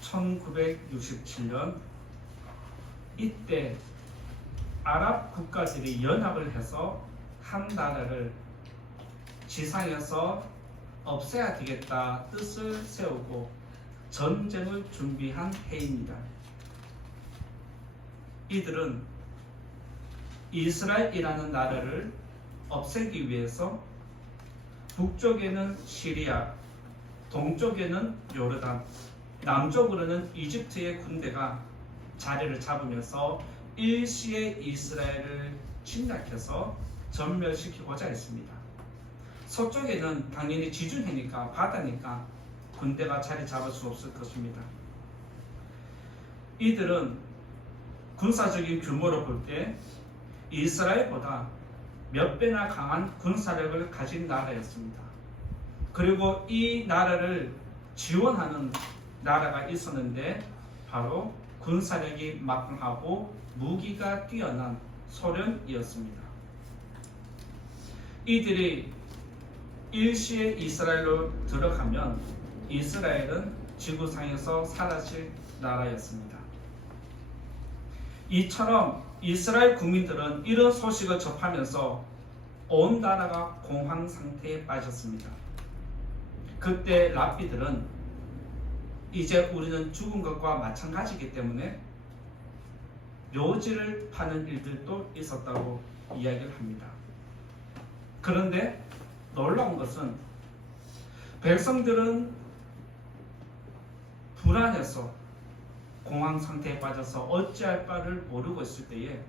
1967년 이때 아랍 국가들이 연합을 해서 한 나라를 지상에서 없애야 되겠다 뜻을 세우고 전쟁을 준비한 해입니다. 이들은 이스라엘이라는 나라를 없애기 위해서 북쪽에는 시리아, 동쪽에는 요르단, 남쪽으로는 이집트의 군대가 자리를 잡으면서 일시에 이스라엘을 침략해서 전멸시키고자 했습니다. 서쪽에는 당연히 지중해니까 바다니까 군대가 자리 잡을 수 없을 것입니다. 이들은 군사적인 규모로 볼 때 이스라엘보다 몇 배나 강한 군사력을 가진 나라였습니다. 그리고 이 나라를 지원하는 나라가 있었는데 바로 군사력이 막강하고 무기가 뛰어난 소련이었습니다. 이들이 일시에 이스라엘로 들어가면 이스라엘은 지구상에서 사라질 나라였습니다. 이처럼 이스라엘 국민들은 이런 소식을 접하면서 온 나라가 공황 상태에 빠졌습니다. 그때 랍비들은 이제 우리는 죽은 것과 마찬가지이기 때문에 묘지를 파는 일들도 있었다고 이야기를 합니다. 그런데 놀라운 것은 백성들은 불안해서 공황 상태에 빠져서 어찌할 바를 모르고 있을 때에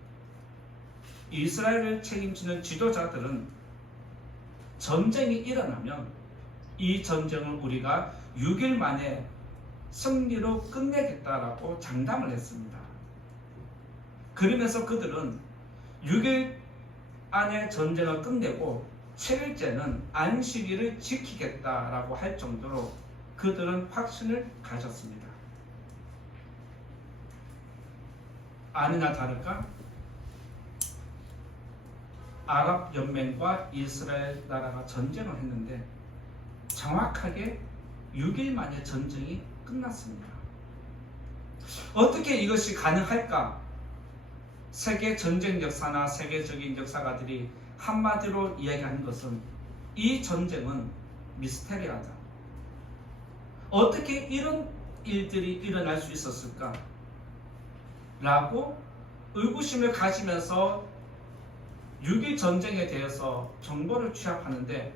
이스라엘을 책임지는 지도자들은 전쟁이 일어나면 이 전쟁을 우리가 6일 만에 승리로 끝내겠다라고 장담을 했습니다. 그러면서 그들은 6일 안에 전쟁을 끝내고 7일째는 안식일을 지키겠다라고 할 정도로 그들은 확신을 가졌습니다. 아니나 다를까 아랍 연맹과 이스라엘 나라가 전쟁을 했는데 정확하게 6일 만에 전쟁이 끝났습니다. 어떻게 이것이 가능할까? 세계 전쟁 역사나 세계적인 역사가들이 한마디로 이야기하는 것은 이 전쟁은 미스테리하다. 어떻게 이런 일들이 일어날 수 있었을까? 라고 의구심을 가지면서 6.1 전쟁에 대해서 정보를 취합하는데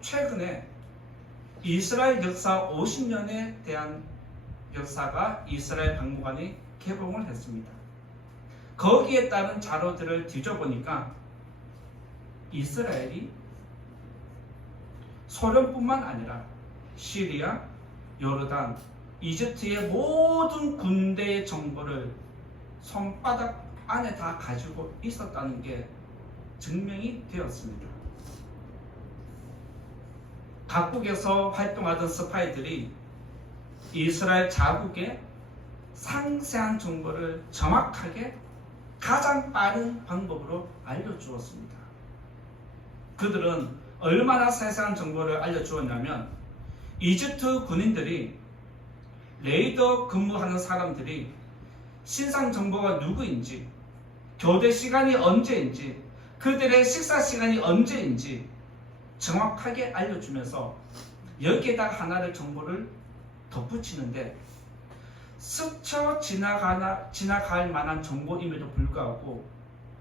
최근에 이스라엘 역사 50년에 대한 역사가 이스라엘 박물관이 개봉을 했습니다. 거기에 따른 자료들을 뒤져보니까 이스라엘이 소련뿐만 아니라 시리아, 요르단, 이집트의 모든 군대의 정보를 손바닥 안에 다 가지고 있었다는 게 증명이 되었습니다. 각국에서 활동하던 스파이들이 이스라엘 자국의 상세한 정보를 정확하게 가장 빠른 방법으로 알려주었습니다. 그들은 얼마나 세세한 정보를 알려주었냐면 이집트 군인들이 레이더 근무하는 사람들이 신상 정보가 누구인지, 교대 시간이 언제인지, 그들의 식사 시간이 언제인지 정확하게 알려주면서 여기에다 하나를 정보를 덧붙이는데 스쳐 지나갈 만한 정보임에도 불구하고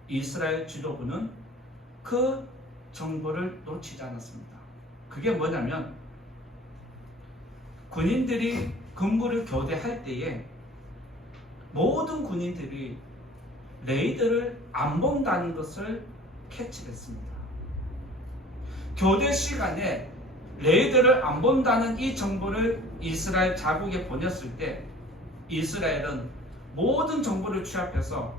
이스라엘 지도부는 그 정보를 놓치지 않았습니다. 그게 뭐냐면 군인들이 근무를 교대할 때에 모든 군인들이 레이더를 안 본다는 것을 캐치했습니다. 교대 시간에 레이더를 안 본다는 이 정보를 이스라엘 자국에 보냈을 때 이스라엘은 모든 정보를 취합해서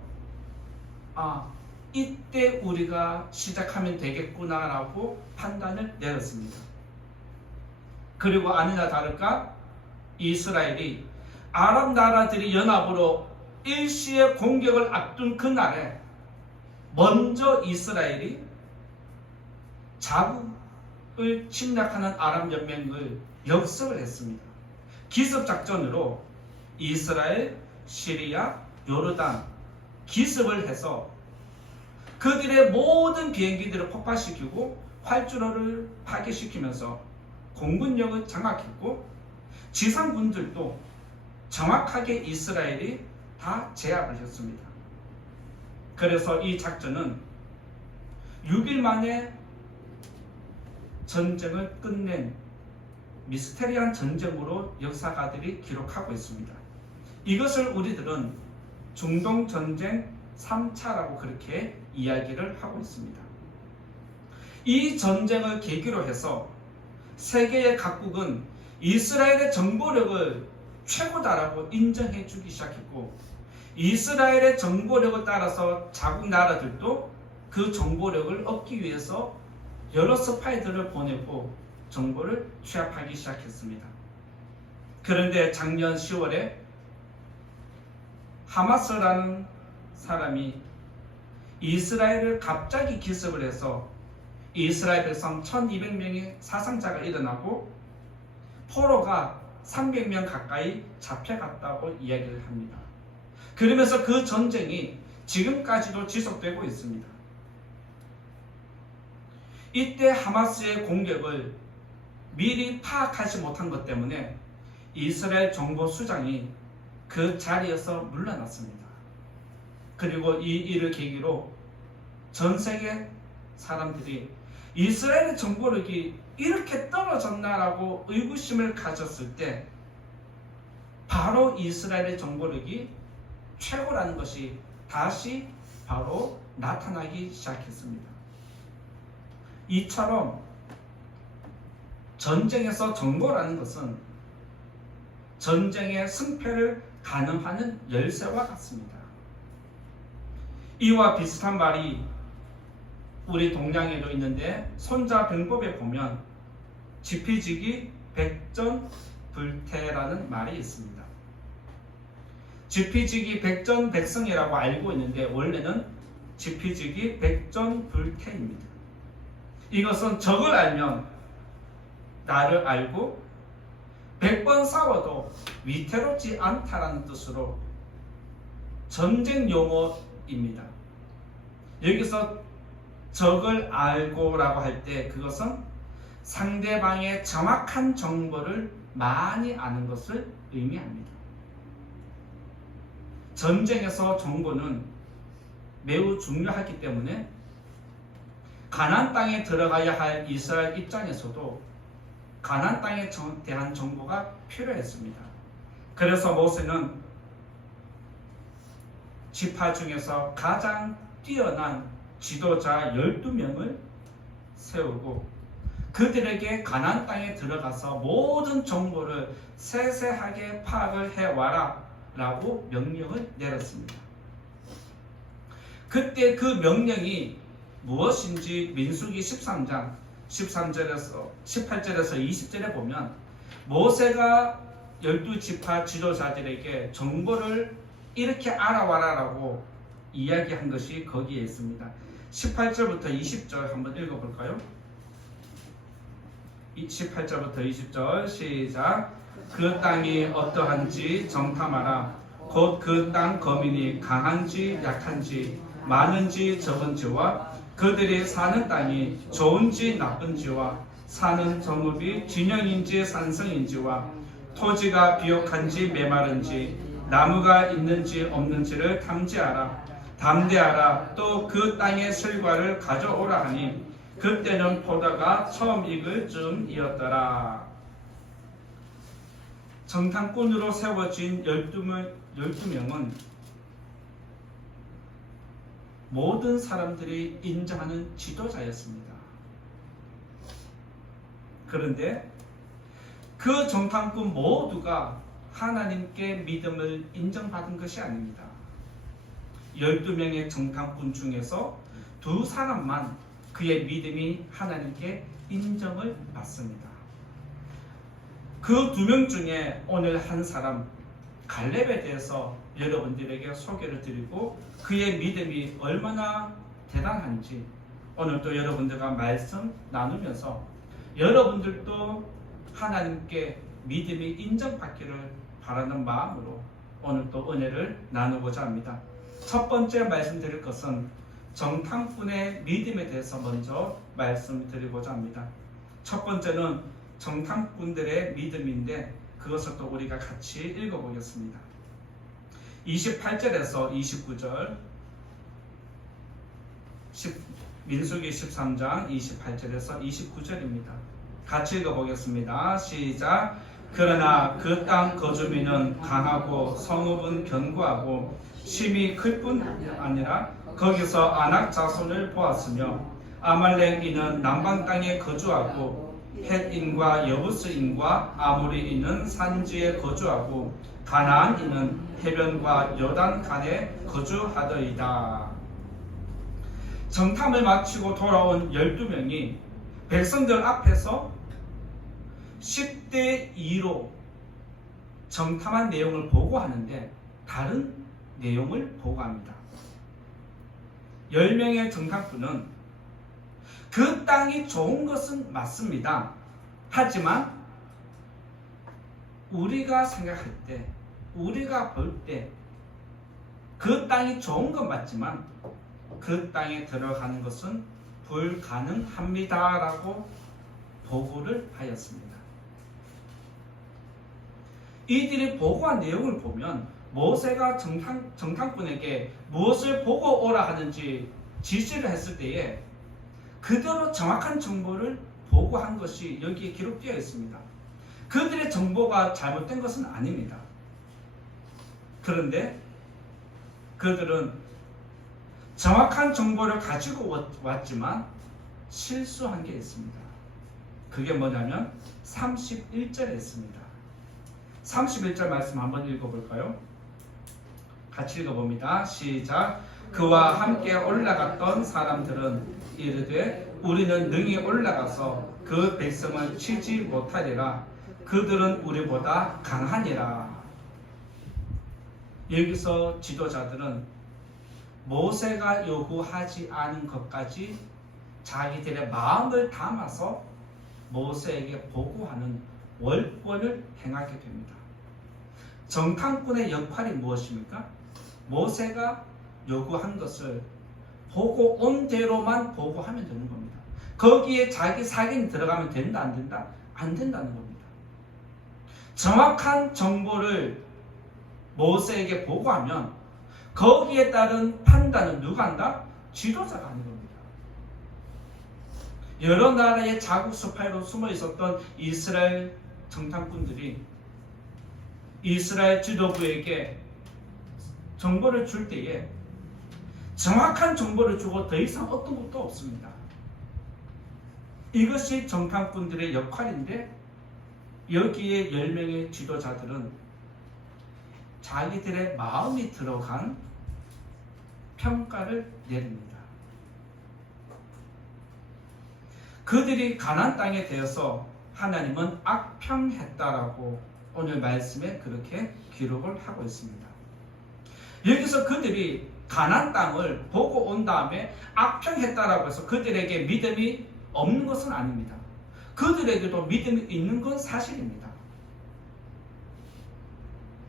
이때 우리가 시작하면 되겠구나 라고 판단을 내렸습니다. 그리고 아니나 다를까 이스라엘이 아랍 나라들이 연합으로 일시에 공격을 앞둔 그날에 먼저 이스라엘이 자국 침략하는 아람 연맹을 역습을 했습니다. 기습 작전으로 이스라엘, 시리아, 요르단 기습을 해서 그들의 모든 비행기들을 폭파시키고 활주로를 파괴시키면서 공군력을 장악했고 지상군들도 정확하게 이스라엘이 다 제압을 했습니다. 그래서 이 작전은 6일 만에 전쟁을 끝낸 미스테리한 전쟁으로 역사가들이 기록하고 있습니다. 이것을 우리들은 중동전쟁 3차라고 그렇게 이야기를 하고 있습니다. 이 전쟁을 계기로 해서 세계의 각국은 이스라엘의 정보력을 최고다라고 인정해 주기 시작했고 이스라엘의 정보력을 따라서 자국 나라들도 그 정보력을 얻기 위해서 여러 스파이들을 보내고 정보를 취합하기 시작했습니다. 그런데 작년 10월에 하마스라는 사람이 이스라엘을 갑자기 기습을 해서 이스라엘 백성 1200명의 사상자가 일어나고 포로가 300명 가까이 잡혀갔다고 이야기를 합니다. 그러면서 그 전쟁이 지금까지도 지속되고 있습니다. 이때 하마스의 공격을 미리 파악하지 못한 것 때문에 이스라엘 정보수장이 그 자리에서 물러났습니다. 그리고 이 일을 계기로 전 세계 사람들이 이스라엘의 정보력이 이렇게 떨어졌나라고 의구심을 가졌을 때 바로 이스라엘의 정보력이 최고라는 것이 다시 바로 나타나기 시작했습니다. 이처럼 전쟁에서 정보라는 것은 전쟁의 승패를 가늠하는 열쇠와 같습니다. 이와 비슷한 말이 우리 동양에도 있는데 손자병법에 보면 지피지기 백전불태라는 말이 있습니다. 지피지기 백전백승이라고 알고 있는데 원래는 지피지기 백전불태입니다. 이것은 적을 알면 나를 알고 100번 싸워도 위태롭지 않다라는 뜻으로 전쟁 용어입니다. 여기서 적을 알고라고 할 때 그것은 상대방의 정확한 정보를 많이 아는 것을 의미합니다. 전쟁에서 정보는 매우 중요하기 때문에 가나안 땅에 들어가야 할 이스라엘 입장에서도 가나안 땅에 대한 정보가 필요했습니다. 그래서 모세는 지파 중에서 가장 뛰어난 지도자 12명을 세우고 그들에게 가나안 땅에 들어가서 모든 정보를 세세하게 파악을 해와라 라고 명령을 내렸습니다. 그때 그 명령이 무엇인지 민수기 13장 13절에서 18절에서 20절에 보면 모세가 12지파 지도자들에게 정보를 이렇게 알아와라 라고 이야기한 것이 거기에 있습니다. 18절부터 20절 한번 읽어볼까요? 18절부터 20절 시작. 그 땅이 어떠한지 정탐하라. 곧 그 땅 거민이 강한지 약한지 많은지 적은지와 그들이 사는 땅이 좋은지 나쁜지와 사는 정읍이 진영인지 산성인지와 토지가 비옥한지 메마른지 나무가 있는지 없는지를 탐지하라. 담대하라. 또 그 땅의 실과를 가져오라 하니 그때는 포도가 처음 익을 즈음이었더라. 정탐꾼으로 세워진 12명은 모든 사람들이 인정하는 지도자였습니다. 그런데 그 정탐꾼 모두가 하나님께 믿음을 인정받은 것이 아닙니다. 12명의 정탐꾼 중에서 2사람만 그의 믿음이 하나님께 인정을 받습니다. 그 2명 중에 오늘 한 사람 갈렙에 대해서 여러분들에게 소개를 드리고 그의 믿음이 얼마나 대단한지 오늘 또 여러분들과 말씀 나누면서 여러분들도 하나님께 믿음이 인정받기를 바라는 마음으로 오늘 또 은혜를 나누고자 합니다. 첫 번째 말씀드릴 것은 정탐꾼의 믿음에 대해서 먼저 말씀드리고자 합니다. 첫 번째는 정탐꾼들의 믿음인데 그것을 또 우리가 같이 읽어보겠습니다. 28절에서 29절, 민수기 13장 28절에서 29절입니다. 같이 읽어보겠습니다. 시작. 그러나 그 땅 거주민은 강하고 성읍은 견고하고 심이 클 뿐 아니라 거기서 아낙 자손을 보았으며 아말렉인은 남방 땅에 거주하고 헷인과 여부스인과 아모리인은 산지에 거주하고 가나안인은 해변과 요단 간에 거주하더이다. 정탐을 마치고 돌아온 12명이 백성들 앞에서 10대 2로 정탐한 내용을 보고하는데 다른 내용을 보고합니다. 10명의 정탐꾼은 그 땅이 좋은 것은 맞습니다. 하지만 우리가 생각할 때, 우리가 볼 때 그 땅이 좋은 건 맞지만 그 땅에 들어가는 것은 불가능합니다 라고 보고를 하였습니다. 이들이 보고한 내용을 보면 모세가 정탐꾼에게 무엇을 보고 오라 하는지 지시를 했을 때에 그대로 정확한 정보를 보고한 것이 여기에 기록되어 있습니다. 그들의 정보가 잘못된 것은 아닙니다. 그런데 그들은 정확한 정보를 가지고 왔지만 실수한 게 있습니다. 그게 뭐냐면 31절에 있습니다. 31절 말씀 한번 읽어볼까요? 같이 읽어봅니다. 시작. 그와 함께 올라갔던 사람들은 이르되 우리는 능히 올라가서 그 백성을 치지 못하리라. 그들은 우리보다 강하니라. 여기서 지도자들은 모세가 요구하지 않은 것까지 자기들의 마음을 담아서 모세에게 보고하는 월권을 행하게 됩니다. 정탐꾼의 역할이 무엇입니까? 모세가 요구한 것을 보고 온 대로만 보고하면 되는 겁니다. 거기에 자기 사견이 들어가면 된다 안 된다? 안 된다는 겁니다. 정확한 정보를 모세에게 보고하면 거기에 따른 판단은 누가 한다? 지도자가 하는 겁니다. 여러 나라의 자국 스파이로 숨어 있었던 이스라엘 정탐꾼들이 이스라엘 지도부에게 정보를 줄 때에 정확한 정보를 주고 더 이상 어떤 것도 없습니다. 이것이 정탐꾼들의 역할인데 여기에 10명의 지도자들은 자기들의 마음이 들어간 평가를 내립니다. 그들이 가나안 땅에 대해서 하나님은 악평했다라고 오늘 말씀에 그렇게 기록을 하고 있습니다. 여기서 그들이 가나안 땅을 보고 온 다음에 악평했다라고 해서 그들에게 믿음이 없는 것은 아닙니다. 그들에게도 믿음이 있는 건 사실입니다.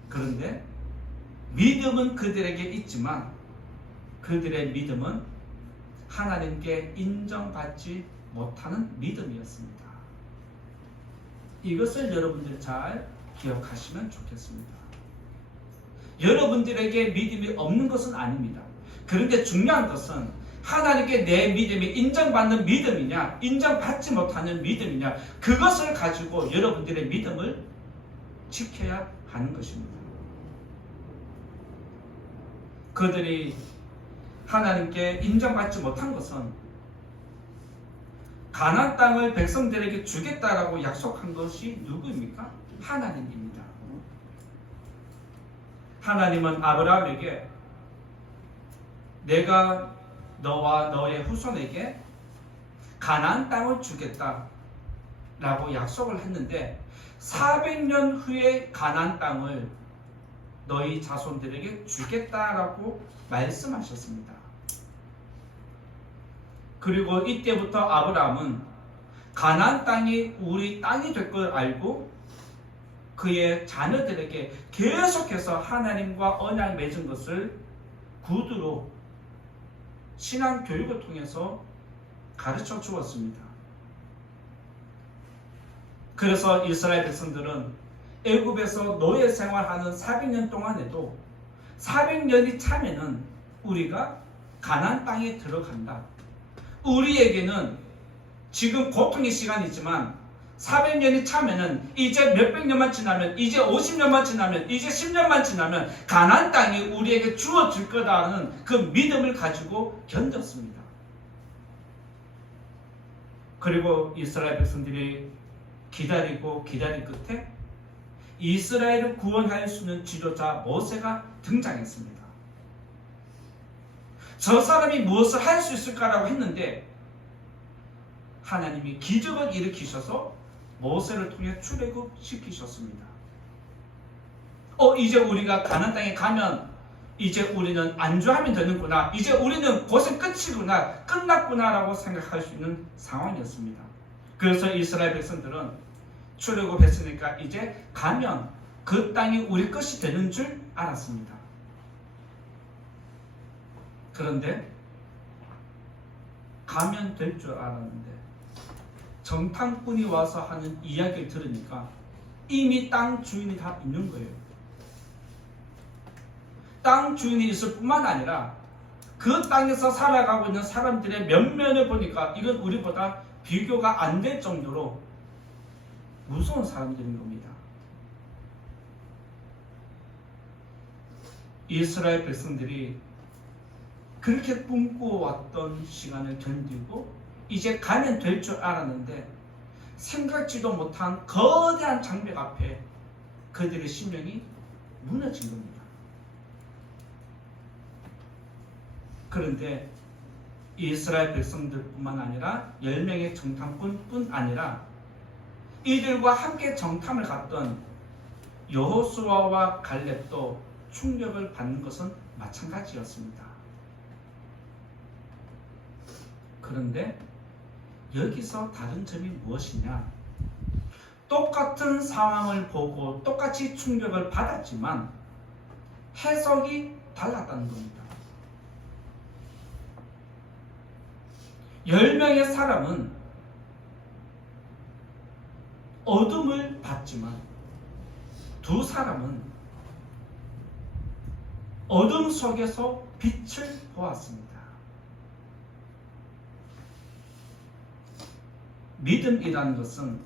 그런데 믿음은 그들에게 있지만 그들의 믿음은 하나님께 인정받지 못하는 믿음이었습니다. 이것을 여러분들 잘 기억하시면 좋겠습니다. 여러분들에게 믿음이 없는 것은 아닙니다. 그런데 중요한 것은 하나님께 내 믿음이 인정받는 믿음이냐 인정받지 못하는 믿음이냐 그것을 가지고 여러분들의 믿음을 지켜야 하는 것입니다. 그들이 하나님께 인정받지 못한 것은 가나안 땅을 백성들에게 주겠다라고 약속한 것이 누구입니까? 하나님입니다. 하나님은 아브라함에게 내가 너와 너의 후손에게 가나안 땅을 주겠다라고 약속을 했는데 400년 후에 가나안 땅을 너희 자손들에게 주겠다라고 말씀하셨습니다. 그리고 이때부터 아브라함은 가나안 땅이 우리 땅이 될 걸 알고 그의 자녀들에게 계속해서 하나님과 언약 맺은 것을 구두로 신앙 교육을 통해서 가르쳐 주었습니다. 그래서 이스라엘 백성들은 애굽에서 노예 생활하는 400년 동안에도 400년이 차면은 우리가 가나안 땅에 들어간다. 우리에게는 지금 고통의 시간이지만 400년이 차면은 이제 몇백 년만 지나면, 이제 50년만 지나면, 이제 10년만 지나면 가나안 땅이 우리에게 주어질 거다는 그 믿음을 가지고 견뎠습니다. 그리고 이스라엘 백성들이 기다리고 기다린 끝에 이스라엘을 구원할 수 있는 지도자 모세가 등장했습니다. 저 사람이 무엇을 할 수 있을까라고 했는데 하나님이 기적을 일으키셔서 모세를 통해 출애굽시키셨습니다. 이제 우리가 가나안 땅에 가면 이제 우리는 안주하면 되는구나, 이제 우리는 고생 끝이구나, 끝났구나라고 생각할 수 있는 상황이었습니다. 그래서 이스라엘 백성들은 출애굽했으니까 이제 가면 그 땅이 우리 것이 되는 줄 알았습니다. 그런데 가면 될 줄 알았는데 정탐꾼이 와서 하는 이야기를 들으니까 이미 땅 주인이 다 있는 거예요. 땅 주인이 있을 뿐만 아니라 그 땅에서 살아가고 있는 사람들의 면면을 보니까 이건 우리보다 비교가 안 될 정도로 무서운 사람들인 겁니다. 이스라엘 백성들이 그렇게 꿈꿔왔던 시간을 견디고 이제 가면 될 줄 알았는데 생각지도 못한 거대한 장벽 앞에 그들의 심령이 무너진 겁니다. 그런데 이스라엘 백성들뿐만 아니라 10명의 정탐꾼뿐 아니라 이들과 함께 정탐을 갔던 여호수아와 갈렙도 충격을 받는 것은 마찬가지였습니다. 그런데 여기서 다른 점이 무엇이냐? 똑같은 상황을 보고 똑같이 충격을 받았지만 해석이 달랐다는 겁니다. 10명의 사람은 어둠을 봤지만 두 사람은 어둠 속에서 빛을 보았습니다. 믿음이라는 것은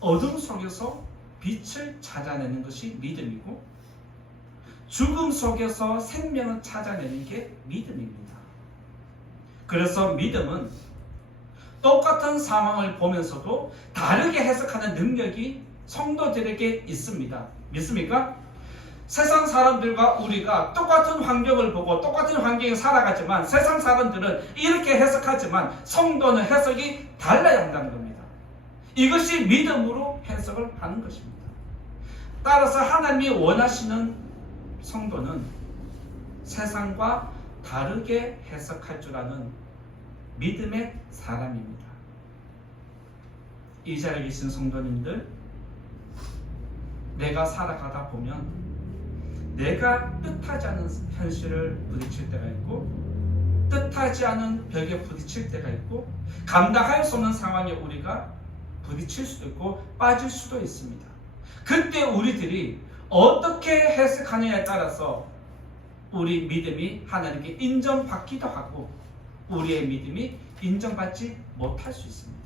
어둠 속에서 빛을 찾아내는 것이 믿음이고 죽음 속에서 생명을 찾아내는 게 믿음입니다. 그래서 믿음은 똑같은 상황을 보면서도 다르게 해석하는 능력이 성도들에게 있습니다. 믿습니까? 세상 사람들과 우리가 똑같은 환경을 보고 똑같은 환경에 살아가지만 세상 사람들은 이렇게 해석하지만 성도는 해석이 달라야 한다는 겁니다. 이것이 믿음으로 해석을 하는 것입니다. 따라서 하나님이 원하시는 성도는 세상과 다르게 해석할 줄 아는 믿음의 사람입니다. 이 자리에 계신 성도님들, 내가 살아가다 보면 내가 뜻하지 않은 현실을 부딪힐 때가 있고 뜻하지 않은 벽에 부딪힐 때가 있고 감당할 수 없는 상황에 우리가 부딪힐 수도 있고 빠질 수도 있습니다. 그때 우리들이 어떻게 해석하느냐에 따라서 우리 믿음이 하나님께 인정받기도 하고 우리의 믿음이 인정받지 못할 수 있습니다.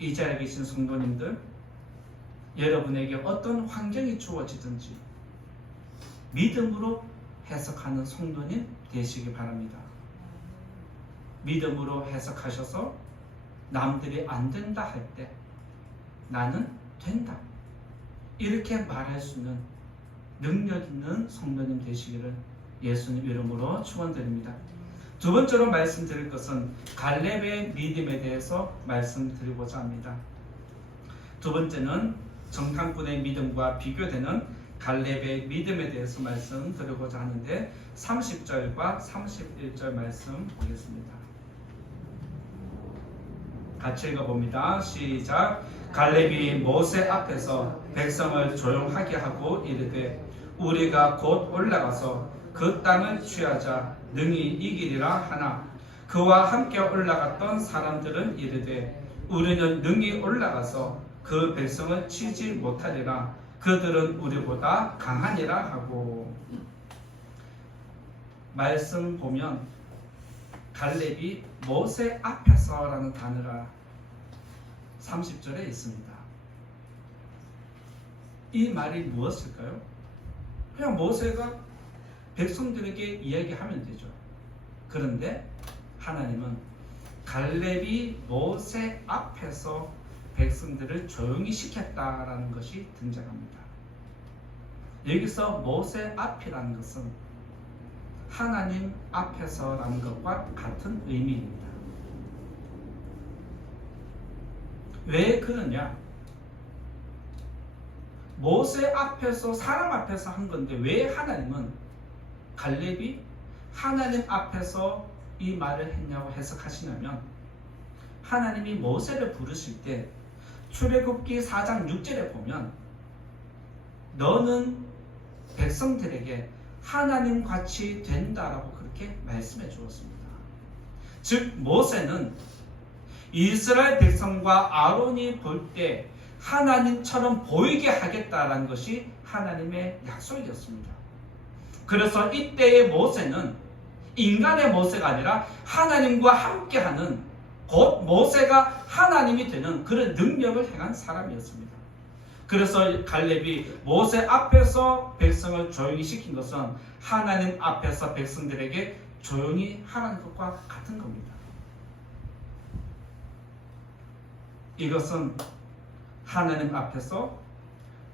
이 자리에 계신 성도님들, 여러분에게 어떤 환경이 주어지든지 믿음으로 해석하는 성도님 되시기 바랍니다. 믿음으로 해석하셔서 남들이 안 된다 할 때 나는 된다, 이렇게 말할 수 있는 능력 있는 성도님 되시기를 예수님 이름으로 축원드립니다. 두 번째로 말씀드릴 것은 갈렙의 믿음에 대해서 말씀드리고자 합니다. 두 번째는 정탐꾼의 믿음과 비교되는 갈렙의 믿음에 대해서 말씀드리고자 하는데 30절과 31절 말씀 보겠습니다. 같이 읽어봅니다. 시작. 갈렙이 모세 앞에서 백성을 조용하게 하고 이르되 우리가 곧 올라가서 그 땅을 취하자 능히 이기리라 하나 그와 함께 올라갔던 사람들은 이르되 우리는 능히 올라가서 그 백성을 치지 못하리라 그들은 우리보다 강하니라 하고. 말씀 보면 갈렙이 모세 앞에서라는 단어가 30절에 있습니다. 이 말이 무엇일까요? 그냥 모세가 백성들에게 이야기하면 되죠. 그런데 하나님은 갈렙이 모세 앞에서 백성들을 조용히 시켰다라는 것이 등장합니다. 여기서 모세 앞이라는 것은 하나님 앞에서라는 것과 같은 의미입니다. 왜 그러냐? 모세 앞에서 사람 앞에서 한 건데 왜 하나님은 갈렙이 하나님 앞에서 이 말을 했냐고 해석하시냐면 하나님이 모세를 부르실 때 출애굽기 4장 6절에 보면 너는 백성들에게 하나님 같이 된다라고 그렇게 말씀해 주었습니다. 즉 모세는 이스라엘 백성과 아론이 볼 때 하나님처럼 보이게 하겠다라는 것이 하나님의 약속이었습니다. 그래서 이때의 모세는 인간의 모세가 아니라 하나님과 함께하는 곧 모세가 하나님이 되는 그런 능력을 행한 사람이었습니다. 그래서 갈렙이 모세 앞에서 백성을 조용히 시킨 것은 하나님 앞에서 백성들에게 조용히 하라는 것과 같은 겁니다. 이것은 하나님 앞에서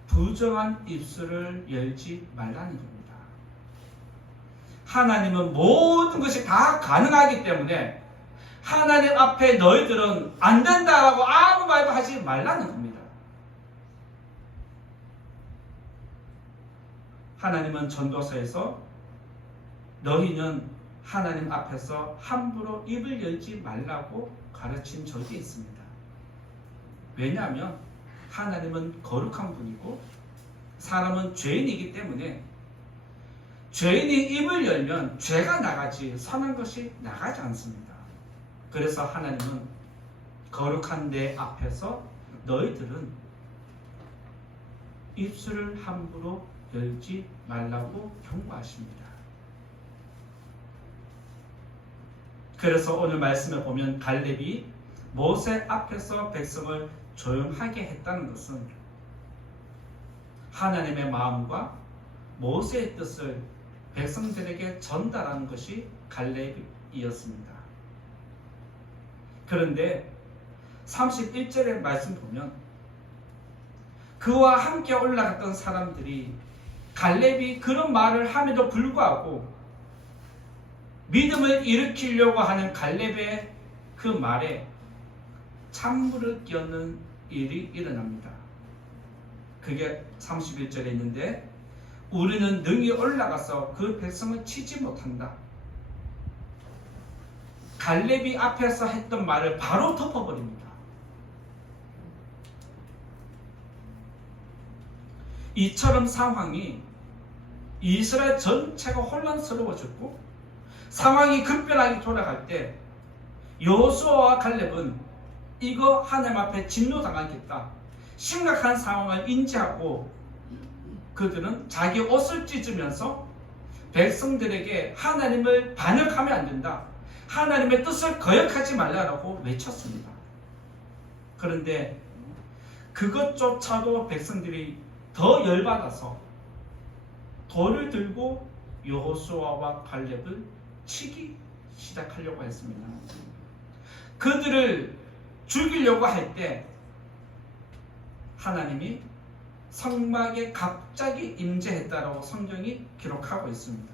부정한 입술을 열지 말라는 겁니다. 하나님은 모든 것이 다 가능하기 때문에 하나님 앞에 너희들은 안 된다라고 아무 말도 하지 말라는 겁니다. 하나님은 전도서에서 너희는 하나님 앞에서 함부로 입을 열지 말라고 가르친 적이 있습니다. 왜냐하면 하나님은 거룩한 분이고 사람은 죄인이기 때문에 죄인이 입을 열면 죄가 나가지 선한 것이 나가지 않습니다. 그래서 하나님은 거룩한 내 앞에서 너희들은 입술을 함부로 열지 말라고 경고하십니다. 그래서 오늘 말씀을 보면 갈렙이 모세 앞에서 백성을 조용하게 했다는 것은 하나님의 마음과 모세의 뜻을 백성들에게 전달하는 것이 갈렙이었습니다. 그런데 31절의 말씀 보면 그와 함께 올라갔던 사람들이 갈렙이 그런 말을 함에도 불구하고 믿음을 일으키려고 하는 갈렙의 그 말에 찬물을 끼얹는 일이 일어납니다. 그게 31절에 있는데 우리는 능히 올라가서 그 백성을 치지 못한다. 갈렙이 앞에서 했던 말을 바로 덮어버립니다. 이처럼 상황이 이스라엘 전체가 혼란스러워졌고 상황이 급변하게 돌아갈 때 여호수아와 갈렙은 이거 하나님 앞에 진노당하겠다. 심각한 상황을 인지하고 그들은 자기 옷을 찢으면서 백성들에게 하나님을 반역하면 안 된다. 하나님의 뜻을 거역하지 말라라고 외쳤습니다. 그런데 그것조차도 백성들이 더 열받아서 돌을 들고 여호수아와 갈렙을 치기 시작하려고 했습니다. 그들을 죽이려고 할 때 하나님이 성막에 갑자기 임재했다라고 성경이 기록하고 있습니다.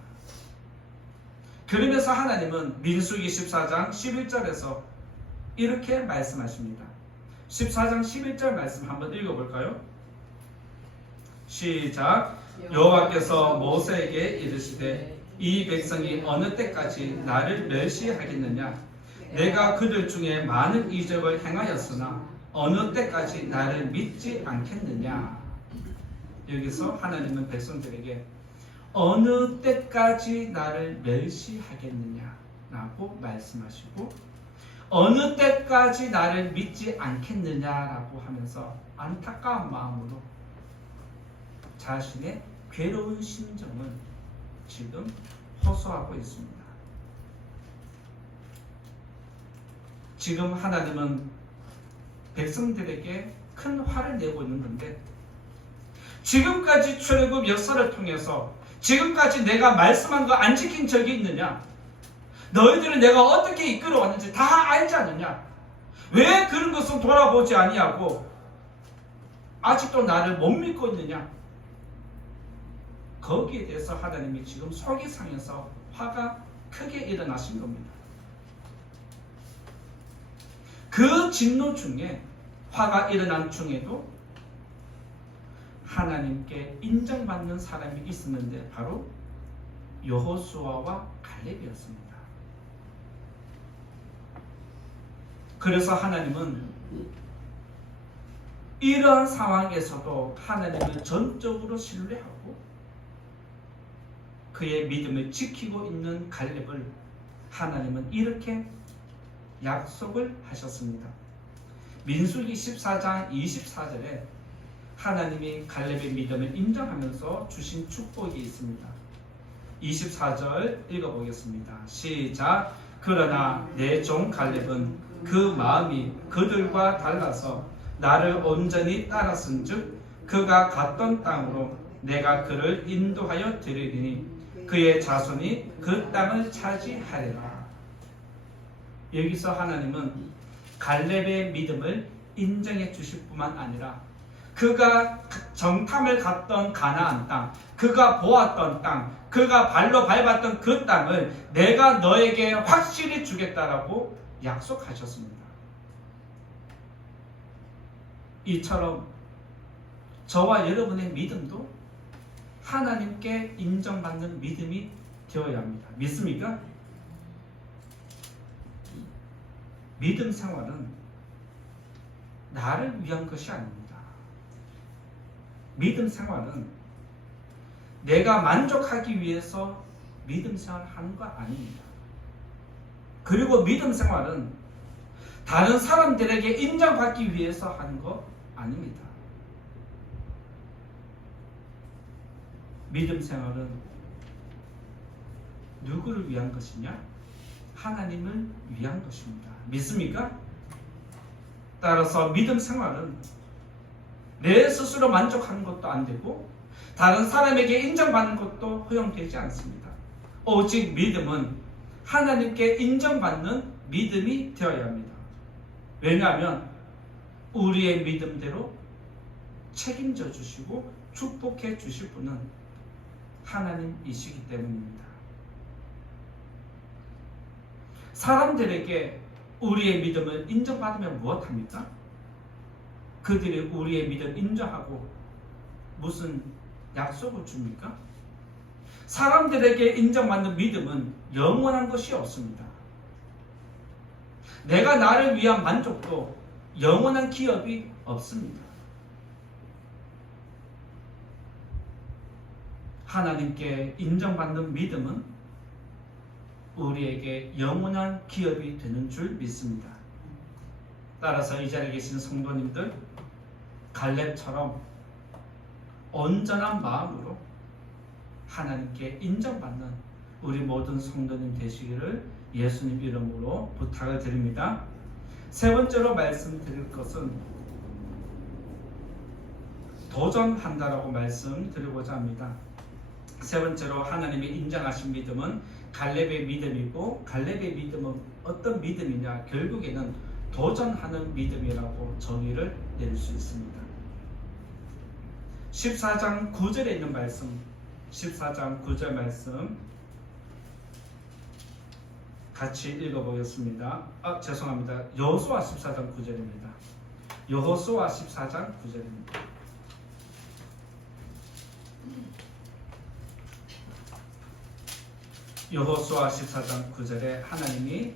그러면서 하나님은 민수기 14장 11절에서 이렇게 말씀하십니다. 14장 11절 말씀 한번 읽어볼까요? 시작. 여호와께서 모세에게 이르시되 이 백성이 어느 때까지 나를 멸시하겠느냐? 내가 그들 중에 많은 이적을 행하였으나 어느 때까지 나를 믿지 않겠느냐. 여기서 하나님은 백성들에게 어느 때까지 나를 멸시하겠느냐라고 말씀하시고 어느 때까지 나를 믿지 않겠느냐라고 하면서 안타까운 마음으로 자신의 괴로운 심정을 지금 호소하고 있습니다. 지금 하나님은 백성들에게 큰 화를 내고 있는 건데 지금까지 출애굽 역사를 통해서 지금까지 내가 말씀한 거 안 지킨 적이 있느냐? 너희들은 내가 어떻게 이끌어왔는지 다 알지 않느냐? 왜 그런 것은 돌아보지 아니하고 아직도 나를 못 믿고 있느냐? 거기에 대해서 하나님이 지금 속이 상해서 화가 크게 일어나신 겁니다. 그 진노 중에 화가 일어난 중에도 하나님께 인정받는 사람이 있었는데 바로 여호수아와 갈렙이었습니다. 그래서 하나님은 이러한 상황에서도 하나님을 전적으로 신뢰하고 그의 믿음을 지키고 있는 갈렙을 하나님은 이렇게 약속을 하셨습니다. 민수기 14장 24절에 하나님이 갈렙의 믿음을 인정하면서 주신 축복이 있습니다. 24절 읽어보겠습니다. 시작. 그러나 내 종 갈렙은 그 마음이 그들과 달라서 나를 온전히 따랐은즉 그가 갔던 땅으로 내가 그를 인도하여 드리리니 그의 자손이 그 땅을 차지하리라. 여기서 하나님은 갈렙의 믿음을 인정해 주실 뿐만 아니라 그가 정탐을 갔던 가나안 땅, 그가 보았던 땅, 그가 발로 밟았던 그 땅을 내가 너에게 확실히 주겠다라고 약속하셨습니다. 이처럼 저와 여러분의 믿음도 하나님께 인정받는 믿음이 되어야 합니다. 믿습니까? 믿음 생활은 나를 위한 것이 아닙니다. 믿음 생활은 내가 만족하기 위해서 믿음 생활을 하는 거 아닙니다. 그리고 믿음 생활은 다른 사람들에게 인정받기 위해서 하는 거 아닙니다. 믿음 생활은 누구를 위한 것이냐? 하나님을 위한 것입니다. 믿습니까? 따라서 믿음 생활은 내 스스로 만족하는 것도 안 되고 다른 사람에게 인정받는 것도 허용되지 않습니다. 오직 믿음은 하나님께 인정받는 믿음이 되어야 합니다. 왜냐하면 우리의 믿음대로 책임져 주시고 축복해 주실 분은 하나님이시기 때문입니다. 사람들에게 우리의 믿음을 인정받으면 무엇합니까? 그들이 우리의 믿음 인정하고 무슨 약속을 줍니까? 사람들에게 인정받는 믿음은 영원한 것이 없습니다. 내가 나를 위한 만족도 영원한 기업이 없습니다. 하나님께 인정받는 믿음은 우리에게 영원한 기업이 되는 줄 믿습니다. 따라서 이 자리에 계신 성도님들, 갈렙처럼 온전한 마음으로 하나님께 인정받는 우리 모든 성도님 되시기를 예수님 이름으로 부탁을 드립니다. 세 번째로 말씀드릴 것은 도전한다라고 말씀드리고자 합니다. 세 번째로 하나님이 인정하신 믿음은 갈렙의 믿음이고, 갈렙의 믿음은 어떤 믿음이냐? 결국에는 도전하는 믿음이라고 정의를 내릴 수 있습니다. 14장 9절에 있는 말씀, 14장 9절 말씀 같이 읽어보겠습니다. 죄송합니다. 여호수아 14장 9절입니다. 여호수아 14장 9절입니다. 여호수아 14장 9절에 하나님이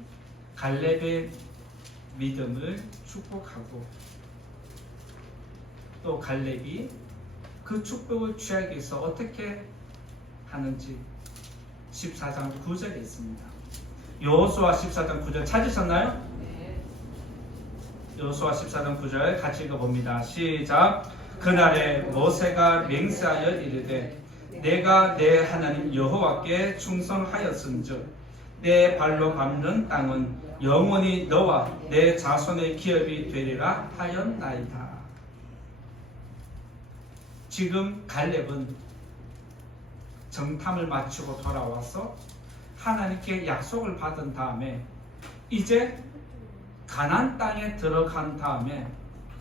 갈렙의 믿음을 축복하고 또 갈렙이 그 축복을 취하기 위해서 어떻게 하는지 14장 9절에 있습니다. 여호수아 14장 9절 찾으셨나요? 여호수아 14장 9절 같이 읽어봅니다. 시작. 그날에 모세가 맹세하여 이르되 내가 내 하나님 여호와께 충성하였은즉 내 발로 밟는 땅은 영원히 너와 내 자손의 기업이 되리라 하였나이다. 지금 갈렙은 정탐을 마치고 돌아와서 하나님께 약속을 받은 다음에 이제 가나안 땅에 들어간 다음에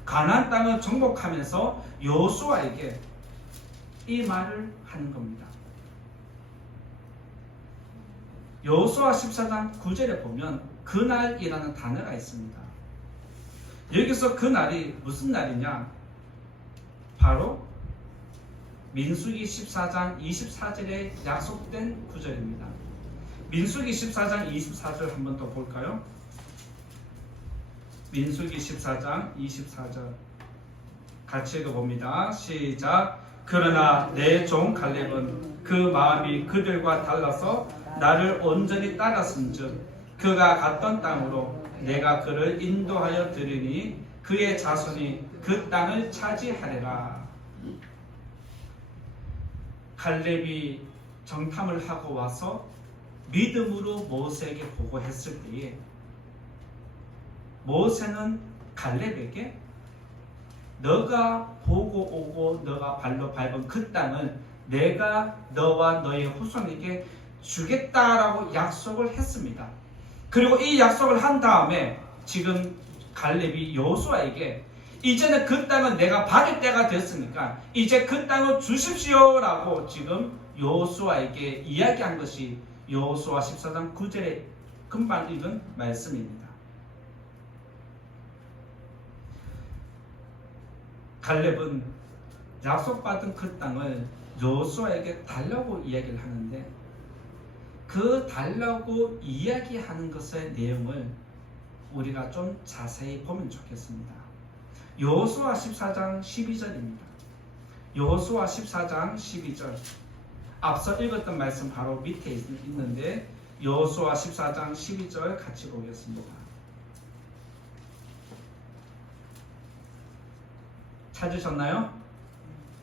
가나안 땅을 정복하면서 여호수아에게 이 말을 하는 겁니다. 여호수아 14장 9절에 보면 그날이라는 단어가 있습니다. 여기서 그날이 무슨 날이냐? 바로 민수기 14장 24절에 약속된 구절입니다. 민수기 14장 24절 한번 더 볼까요? 민수기 14장 24절 같이 읽어봅니다. 시작. 그러나 내 종 갈렙은 그 마음이 그들과 달라서 나를 온전히 따랐은즉 그가 갔던 땅으로 내가 그를 인도하여 드리니 그의 자손이 그 땅을 차지하리라. 갈렙이 정탐을 하고 와서 믿음으로 모세에게 보고했을 때에 모세는 갈렙에게 너가 보고 오고 너가 발로 밟은 그 땅을 내가 너와 너의 후손에게 주겠다라고 약속을 했습니다. 그리고 이 약속을 한 다음에 지금 갈렙이 여호수아에게 이제는 그 땅은 내가 받을 때가 됐으니까 이제 그 땅을 주십시오라고 지금 여호수아에게 이야기한 것이 여호수아 14장 9절에 금방 읽은 말씀입니다. 갈렙은 약속받은 그 땅을 여호수아에게 달라고 이야기를 하는데 그 달라고 이야기하는 것의 내용을 우리가 좀 자세히 보면 좋겠습니다. 여호수아 14장 12절입니다. 여호수아 14장 12절 앞서 읽었던 말씀 바로 밑에 있는데 여호수아 14장 12절 같이 보겠습니다. 찾으셨나요?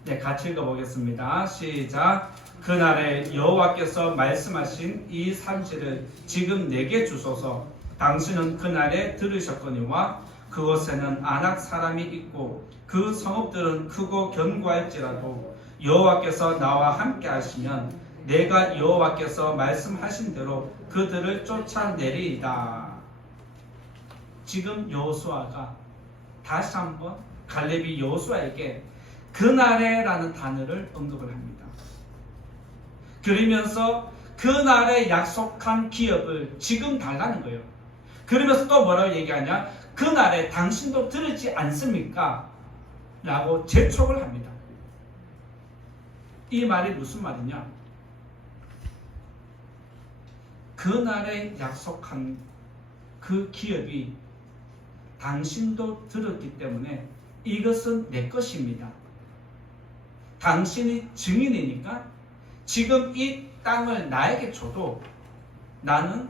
네, 같이 읽어보겠습니다. 시작. 그날에 여호와께서 말씀하신 이 산지를 지금 내게 주소서. 당신은 그날에 들으셨거니와 그곳에는 아낙 사람이 있고 그 성읍들은 크고 견고할지라도 여호와께서 나와 함께 하시면 내가 여호와께서 말씀하신 대로 그들을 쫓아내리이다. 지금 여호수아가 다시 한번 갈렙이 여호수아에게 그날에라는 단어를 언급을 합니다. 그러면서 그날에 약속한 기업을 지금 달라는 거예요. 그러면서 또 뭐라고 얘기하냐? 그날에 당신도 들었지 않습니까? 라고 재촉을 합니다. 이 말이 무슨 말이냐? 그날에 약속한 그 기업이 당신도 들었기 때문에 이것은 내 것입니다. 당신이 증인이니까 지금 이 땅을 나에게 줘도 나는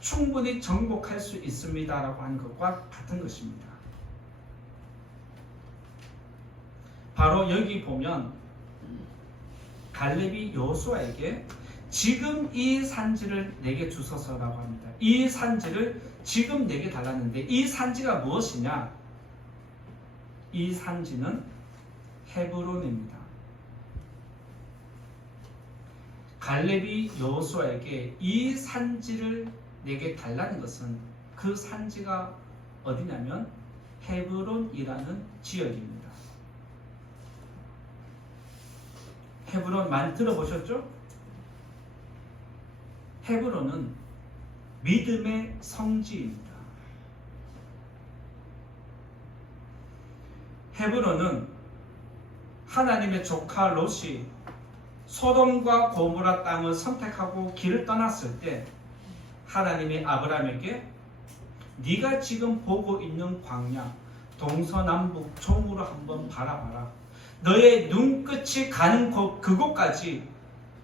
충분히 정복할 수 있습니다 라고 하는 것과 같은 것입니다. 바로 여기 보면 갈렙이 여호수아에게 지금 이 산지를 내게 주소서라고 합니다. 이 산지를 지금 내게 달랐는데 이 산지가 무엇이냐? 이 산지는 헤브론입니다. 갈렙이 여호수아에게 이 산지를 내게 달라는 것은 그 산지가 어디냐면 헤브론이라는 지역입니다. 헤브론 많이 들어보셨죠? 헤브론은 믿음의 성지입니다. 헤브론은 하나님의 조카 롯이 소돔과 고모라 땅을 선택하고 길을 떠났을 때 하나님이 아브라함에게 네가 지금 보고 있는 광야 동서남북 종으로 한번 바라봐라. 너의 눈끝이 가는 그곳까지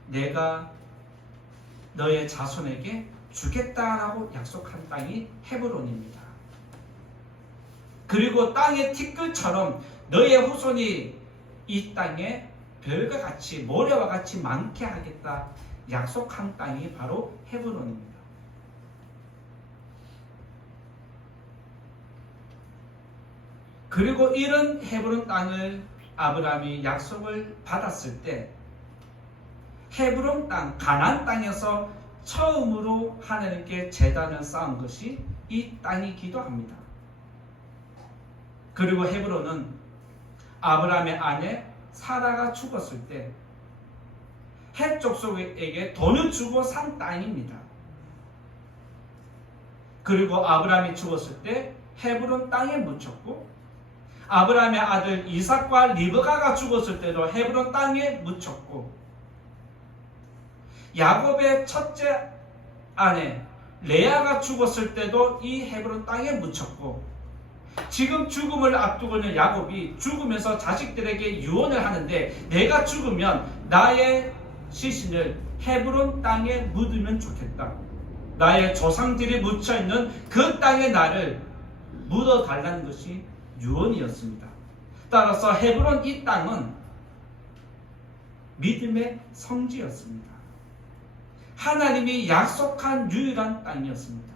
내가 너의 자손에게 주겠다라고 약속한 땅이 헤브론입니다. 그리고 땅의 티끌처럼 너의 후손이 이 땅에 별과 같이 모래와 같이 많게 하겠다 약속한 땅이 바로 헤브론입니다. 그리고 이런 헤브론 땅을 아브라함이 약속을 받았을 때 헤브론 땅, 가나안 땅에서 처음으로 하나님께 제단을 쌓은 것이 이 땅이기도 합니다. 그리고 헤브론은 아브라함의 아내 사라가 죽었을 때 헷 족속에게 돈을 주고 산 땅입니다. 그리고 아브라함이 죽었을 때 헤브론 땅에 묻혔고 아브라함의 아들 이삭과 리브가가 죽었을 때도 헤브론 땅에 묻혔고 야곱의 첫째 아내 레아가 죽었을 때도 이 헤브론 땅에 묻혔고 지금 죽음을 앞두고 있는 야곱이 죽으면서 자식들에게 유언을 하는데 내가 죽으면 나의 시신을 헤브론 땅에 묻으면 좋겠다. 나의 조상들이 묻혀있는 그 땅에 나를 묻어달라는 것이 유언이었습니다. 따라서 헤브론 이 땅은 믿음의 성지였습니다. 하나님이 약속한 유일한 땅이었습니다.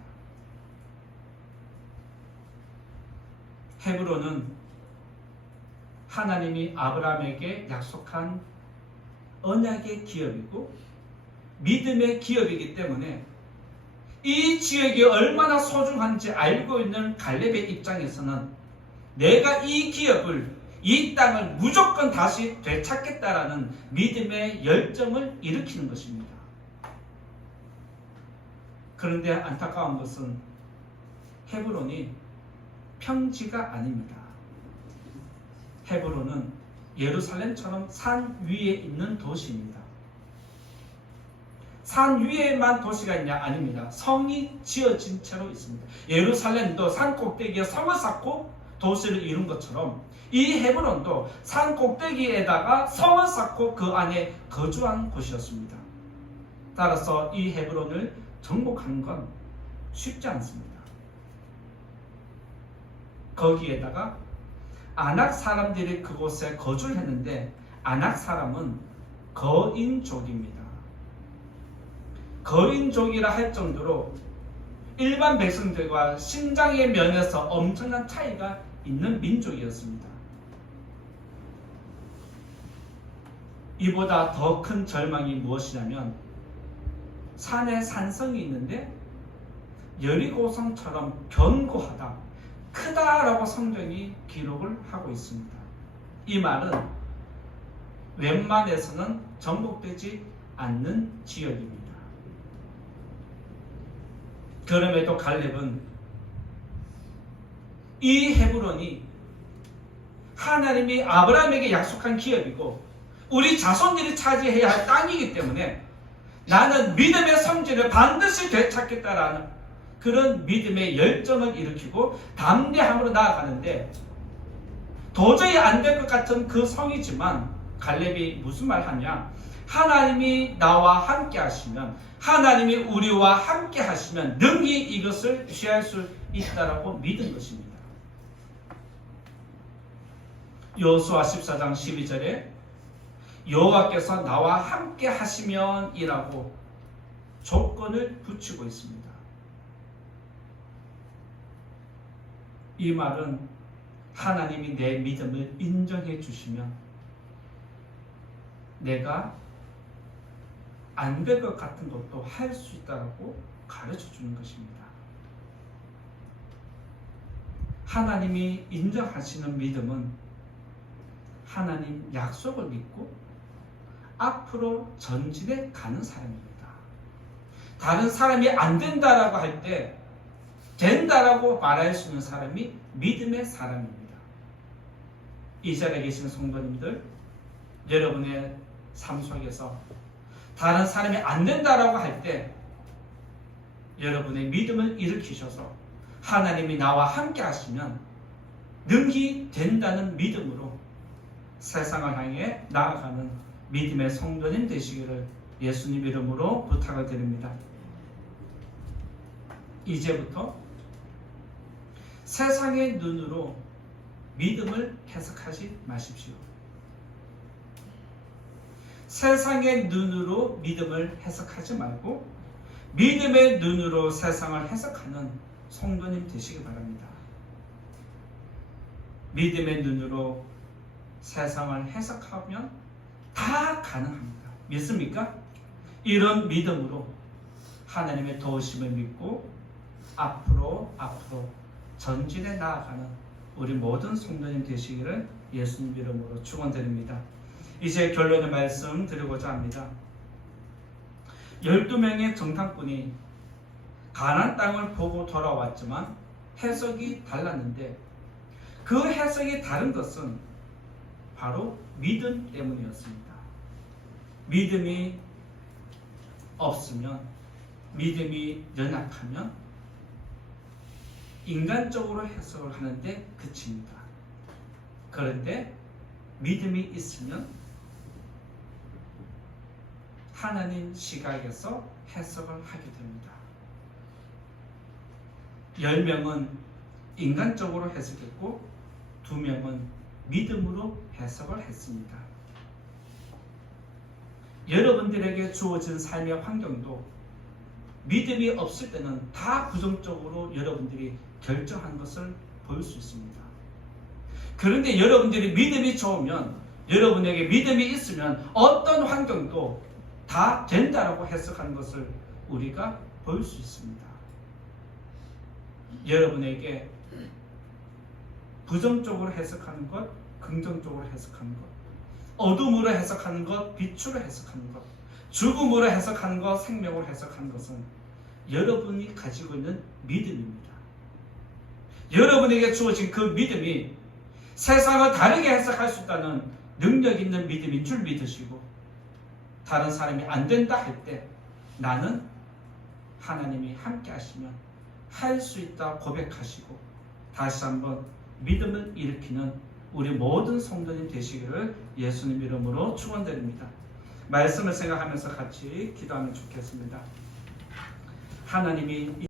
헤브론은 하나님이 아브라함에게 약속한 언약의 기업이고 믿음의 기업이기 때문에 이 지역이 얼마나 소중한지 알고 있는 갈렙의 입장에서는 내가 이 기업을, 이 땅을 무조건 다시 되찾겠다라는 믿음의 열정을 일으키는 것입니다. 그런데 안타까운 것은 헤브론이 평지가 아닙니다. 헤브론은 예루살렘처럼 산 위에 있는 도시입니다. 산 위에만 도시가 있냐? 아닙니다. 성이 지어진 채로 있습니다. 예루살렘도 산 꼭대기에 성을 쌓고 도시를 이룬 것처럼 이 헤브론도 산 꼭대기에다가 성을 쌓고 그 안에 거주한 곳이었습니다. 따라서 이 헤브론을 정복하는 건 쉽지 않습니다. 거기에다가 아낙 사람들이 그곳에 거주를 했는데 아낙 사람은 거인족입니다. 거인족이라 할 정도로 일반 백성들과 신장의 면에서 엄청난 차이가 있는 민족이었습니다. 이보다 더 큰 절망이 무엇이냐면 산에 산성이 있는데 여리고성처럼 견고하다, 크다라고 성경이 기록을 하고 있습니다. 이 말은 웬만해서는 정복되지 않는 지역입니다. 그럼에도 갈렙은 이 헤브론이 하나님이 아브라함에게 약속한 기업이고 우리 자손들이 차지해야 할 땅이기 때문에 나는 믿음의 성지를 반드시 되찾겠다라는 그런 믿음의 열정을 일으키고 담대함으로 나아가는데 도저히 안 될 것 같은 그 성이지만 갈렙이 무슨 말 하냐? 하나님이 나와 함께 하시면, 하나님이 우리와 함께 하시면 능히 이것을 취할 수 있다라고 믿은 것입니다. 여호수아 14장 12절에 여호와께서 나와 함께 하시면 이라고 조건을 붙이고 있습니다. 이 말은 하나님이 내 믿음을 인정해 주시면 내가 안 될 것 같은 것도 할 수 있다고 가르쳐 주는 것입니다. 하나님이 인정하시는 믿음은 하나님 약속을 믿고 앞으로 전진해 가는 사람입니다. 다른 사람이 안 된다라고 할 때 된다라고 말할 수 있는 사람이 믿음의 사람입니다. 이 자리에 계시는 성도님들, 여러분의 삶 속에서 다른 사람이 안 된다라고 할 때 여러분의 믿음을 일으키셔서 하나님이 나와 함께 하시면 능히 된다는 믿음으로 세상을 향해 나아가는 믿음의 성도님 되시기를 예수님 이름으로 부탁을 드립니다. 이제부터 세상의 눈으로 믿음을 해석하지 마십시오. 세상의 눈으로 믿음을 해석하지 말고 믿음의 눈으로 세상을 해석하는 성도님 되시기 바랍니다. 믿음의 눈으로 세상을 해석하면 다 가능합니다. 믿습니까? 이런 믿음으로 하나님의 도우심을 믿고 앞으로 전진해 나아가는 우리 모든 성도님 되시기를 예수님 이름으로 축원드립니다. 이제 결론의 말씀 드리고자 합니다. 12명의 정탐꾼이 가나안 땅을 보고 돌아왔지만 해석이 달랐는데 그 해석이 다른 것은 바로 믿음 때문이었습니다. 믿음이 없으면, 믿음이 연약하면 인간적으로 해석을 하는데 그칩니다. 그런데 믿음이 있으면 하나님 시각에서 해석을 하게 됩니다. 10명은 인간적으로 해석했고 2명은 믿음으로 해석을 했습니다. 여러분들에게 주어진 삶의 환경도 믿음이 없을 때는 다 부정적으로 여러분들이 결정한 것을 보일 수 있습니다. 그런데 여러분들이 믿음이 좋으면, 여러분에게 믿음이 있으면 어떤 환경도 다 된다라고 해석하는 것을 우리가 보일 수 있습니다. 여러분에게 부정적으로 해석하는 것, 긍정적으로 해석하는 것, 어둠으로 해석하는 것, 빛으로 해석하는 것, 죽음으로 해석하는 것, 생명으로 해석하는 것은 여러분이 가지고 있는 믿음입니다. 여러분에게 주어진 그 믿음이 세상을 다르게 해석할 수 있다는 능력 있는 믿음인 줄 믿으시고, 다른 사람이 안 된다 할 때 나는 하나님이 함께 하시면 할 수 있다 고백하시고 다시 한번 믿음을 일으키는 우리 모든 성도님 되시기를 예수님 이름으로 축원드립니다. 말씀을 생각하면서 같이 기도하면 좋겠습니다. 하나님이